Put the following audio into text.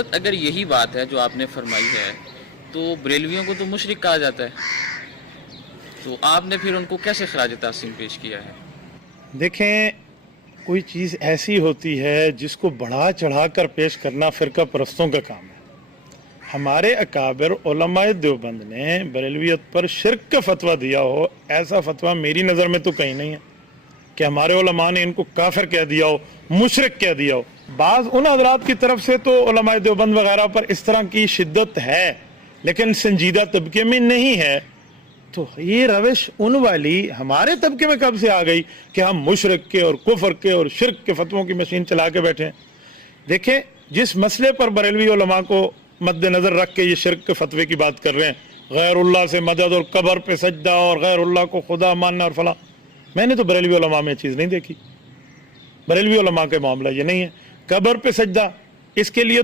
अगर यही बात है जो आपने फरमाई है तो बरेलवियों को तो मुशरिक कहा जाता है, तो आपने फिर उनको कैसे खराज तासीम पेश किया है? देखें, कोई चीज़ ऐसी होती है जिसको बढ़ा चढ़ा कर पेश करना फ़िरका परस्तों का काम है। हमारे अकाबिर उलमाए देवबंद ने बरेलवियत पर शिर्क का फतवा दिया हो, ऐसा फतवा मेरी नज़र में तो कहीं नहीं है कि हमारे उलमा ने इनको काफिर कह दिया हो, मुशरिक कह दिया हो। बाज़ उन हजरात की तरफ से तो उलमाए देवबंद वगैरह पर इस तरह की शिद्दत है, लेकिन संजीदा तबके में नहीं है। तो ये रविश उन वाली हमारे तबके में कब से आ गई कि हम मुशरिक के और कुफर के और शिर्क के फतवों की मशीन चला के बैठे हैं? देखें, जिस मसले पर बरेलवी उलमा को मद्देनजर रख के ये शिर्क के फतवे की बात कर रहे हैं, गैरुल्लाह से मदद और कब्र पे सजदा और गैरुल्लाह को खुदा मानना और फला, मैंने तो बरेलवी उलमा में चीज़ नहीं देखी। बरेलवी उलमा के मामला ये नहीं है। कब्र पे सजदा, इसके लिए